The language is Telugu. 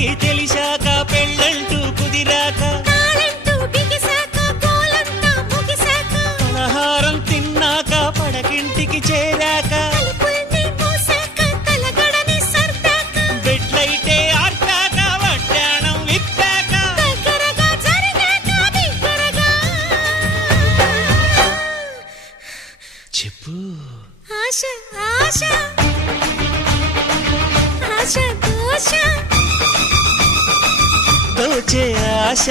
అందరికీ తెలిసాక పెళ్ళంటూ కుదిరాక పలహారం తిన్నాక పడకింటికి చేరాక బెడ్లైతే ఆర్పాక వడ్డాణం విప్పాక చెప్పు ఆశ ఆశ ఆశ దోష దోచే ఆశ